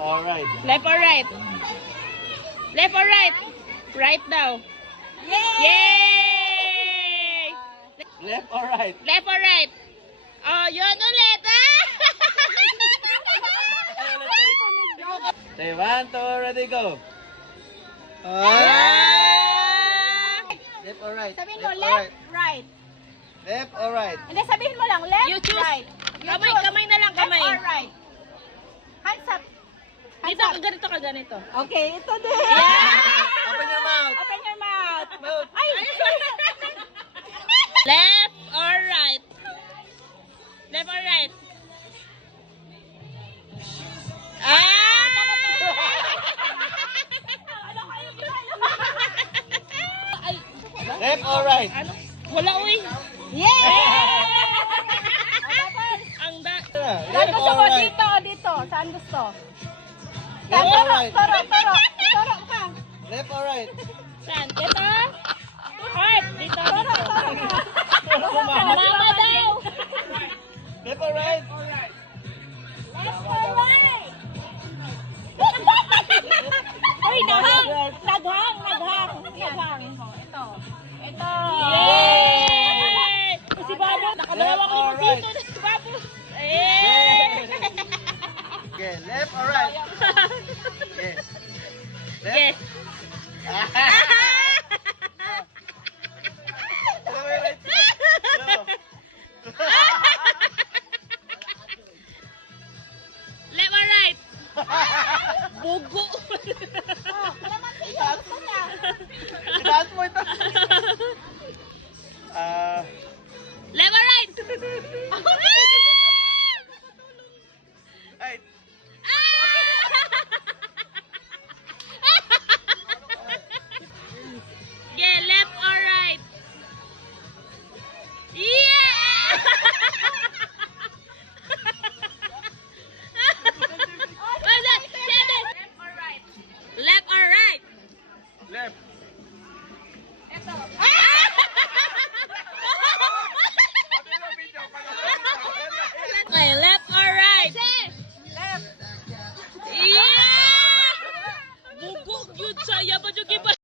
or right? Left or right? Left or right? Right daw. Yay! Left or right? Left or right? Oh, yun ulit. Okay, 1, 2, ready, go. Left or right? Sabihin mo, Left or left, right? right. Left or right? Hindi, sabihin mo lang, left, You choose. right. Kamay, kamay na lang, Left kamay. or right? Hands up. Dito ka ganito ka ganito. Okay, ito din. Open your mouth. Open your mouth. Mouth. Ay! Left or right? Left or right? Left or right? Ano? Wala uy. Yeah! Ang da... Saan Left gusto or mo? right? Dito o dito? Saan gusto? Left or right? Toro ka. Left or right? Saan? Dito? Heart. Dito. Toro ka. Mama daw. Left or right? Uy, naghang. Naghang. Ito. Yay! Si Babo. Nakadalawa Left ko or yung right? dito. Si Babo. Yay! Okay, left or right? Okay. Yes. Left or right? Bugo. Itaas mo ito.